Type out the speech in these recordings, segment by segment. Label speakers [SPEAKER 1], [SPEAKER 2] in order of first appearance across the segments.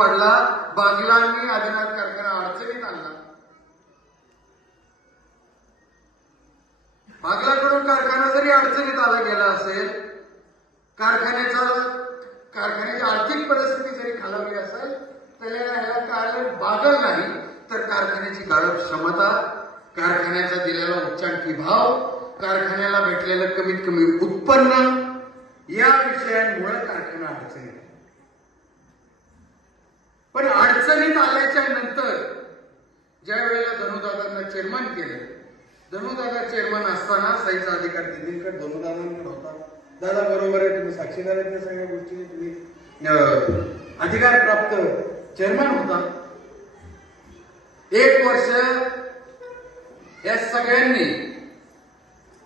[SPEAKER 1] पडला बागलांनी आदिनाथ कारखाना अडचणीत आणला. बागलाकडून कारखाना जरी अडचणीत आला गेला असेल कारखान्याचा कारखान्याची आर्थिक परिस्थिती जरी खालावली असेल त्याला ह्याला कारण बागल नाही तर कारखान्याची गाळप क्षमता कारखान्याचा दिलेला उच्चांकी भाव कारखान्याला भेटलेलं कमीत कमी उत्पन्न या विषयांमुळे कारखाना अडचणीत आहे. पण अडचणीत आल्याच्यानंतर ज्या वेळेला धनुदादांना चेअरमन केलं धनुदादा चेअरमन असताना साईचा अधिकार दिदींकडे धनुदादांकडे होता. दादा बरोबर आहे तुम्ही साक्षीदार आहेत त्या सगळ्या गोष्टी तुम्ही अधिकार प्राप्त चेअरमन होता. एक वर्ष या सगळ्यांनी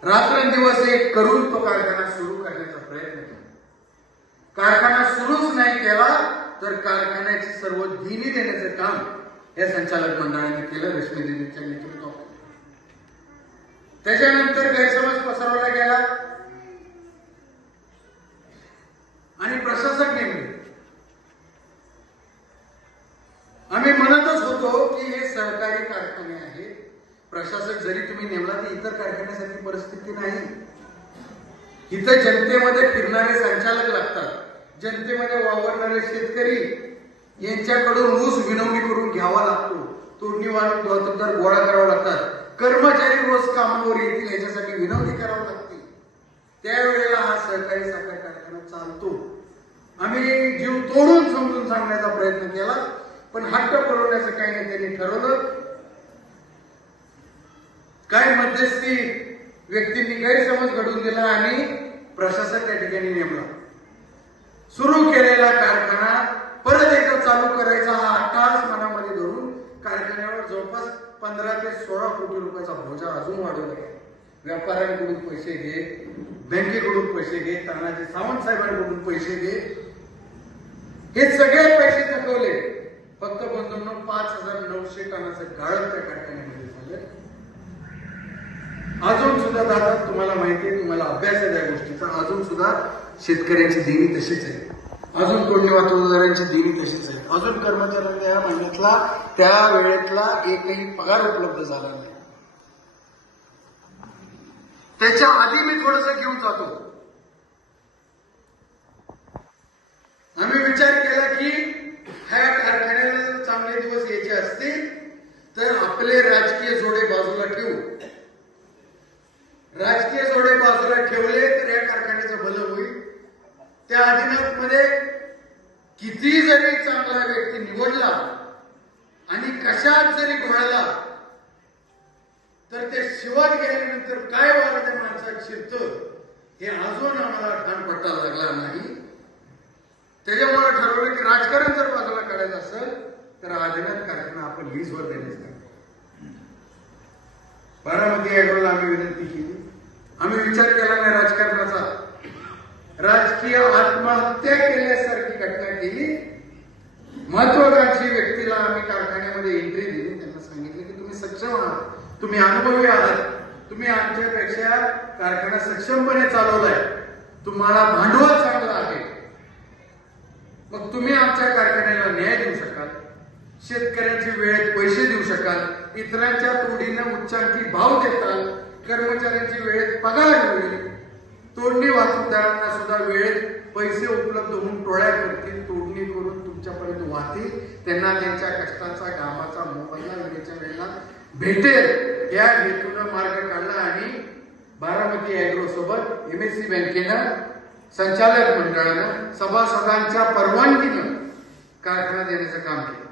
[SPEAKER 1] रात्रंदिवस एक करून तो कारखाना सुरू करण्याचा प्रयत्न केला. कारखाना सुरू तर कारखान्याची सर्व धीमी देण्याचं काम या संचालक मंडळाने केलं रश्मी देवीच्या नेतृत्वाखाली. त्याच्यानंतर गैरसमज पसरवला गेला. आणि प्रशासक नेमले. आम्ही म्हणतच होतो की हे सहकारी कारखाने आहेत. प्रशासक जरी तुम्ही नेमला तर इतर कारखान्यासारखी परिस्थिती नाही. इथं जनतेमध्ये फिरणारे संचालक लागतात. जनतेमध्ये वावरणारे शेतकरी यांच्याकडून ऊस विनवणी करून घ्यावा लागतो. तोडणी वाहतूकदार गोळा करावा लागतात. कर्मचारी रोज कामावर येतील याच्यासाठी विनवणी करावी लागते. त्यावेळेला हा सहकारी साखर कारखाना चालतो. आम्ही जीव तोडून समजून सांगण्याचा प्रयत्न केला पण हट्ट पुरवण्याचं काही नाही त्यांनी ठरवलं. काय मध्यस्थी व्यक्तींनी गैरसमज घडून दिला आणि प्रशासक त्या ठिकाणी नेमला. सुरू केलेला कारखाना परत एकदा चालू करायचा हा अट्टास मनामध्ये धरून कारखान्यावर जवळपास पंधरा ते सोळा कोटी रुपयाचा बोजा अजून वाढवला आहे. व्यापाऱ्यांकडून पैसे घे बँकेकडून पैसे घे तानाजी सावंत साहेबांकडून पैसे घे. हे सगळे पैसे थकवले. फक्त बंधूंनो पाच हजार नऊशे टनाचं गाळप त्या कारखान्यामध्ये झालं. अजून सुद्धा दादा तुम्हाला माहिती आहे तुम्हाला अभ्यास आहे त्या गोष्टीचा. अजून सुद्धा शेतकऱ्यांची देणी तशीच आहे. अजून कोणी वाहतूकदारांची देणी तशीच आहे. अजून कर्मचाऱ्यांना या महिन्यातला त्या वेळेतला एकही पगार उपलब्ध झाला नाही. त्याच्या आधी मी थोडस घेऊन जातो. आम्ही विचार केला की ह्या कारखान्याला जर चांगले दिवस यायचे असतील तर आपले राजकीय जोडे बाजूला ठेवू. राजकीय जोडे बाजूला ठेवले तर या कारखान्याचं भलं होईल त्या मध्ये किती जरी चांगला व्यक्ती निवडला आणि कशात जरी घोळला तर ते शिवाय गेल्यानंतर काय व्हायला त्या माणसात शिरतं हे अजून आम्हाला ठाण पट्टा लागला नाही. त्याच्यामुळे ठरवलं की राजकारण जर बाजूला करायचं असेल तर आदिनाथ कार्यक्रम आपण लीजवर देण्यास बारामती ऍग्रोला आम्ही विनंती केली. आम्ही विचार केला नाही राजकारणाचा. राजकीय आत्महत्या केल्यासारखी घटना केली. महत्वाकांक्षी व्यक्तीला आम्ही कारखान्यामध्ये एंट्री दिली. त्यांना सांगितलं की तुम्ही सक्षम आहात. तुम्ही अनुभवी आहात. तुम्ही आमच्यापेक्षा कारखाना सक्षमपणे चालवलाय. तुम्हाला भांडवल चांगलं आहे. मग तुम्ही आमच्या कारखान्याला न्याय देऊ शकाल. शेतकऱ्यांची वेळेत पैसे देऊ शकाल. इतरांच्या तोडीनं उच्चांकी भाव देताल. कर्मचाऱ्यांची वेळेत पगार होईल तोडणी वाहतूकदारांना सुद्धा वेळेत पैसे उपलब्ध होऊन टोळ्या करतील तोडणी करून तुमच्यापर्यंत वाहतील. त्यांना त्यांच्या कष्टाचा घामाचा मोबदला वेळेच्या वेळेला भेटेल. या हेतूनं मार्ग काढला आणि बारामती अॅग्रो सोबत एमएससी बँकेनं संचालक मंडळानं सभासदांच्या परवानगीनं कारखाना देण्याचं काम केलं.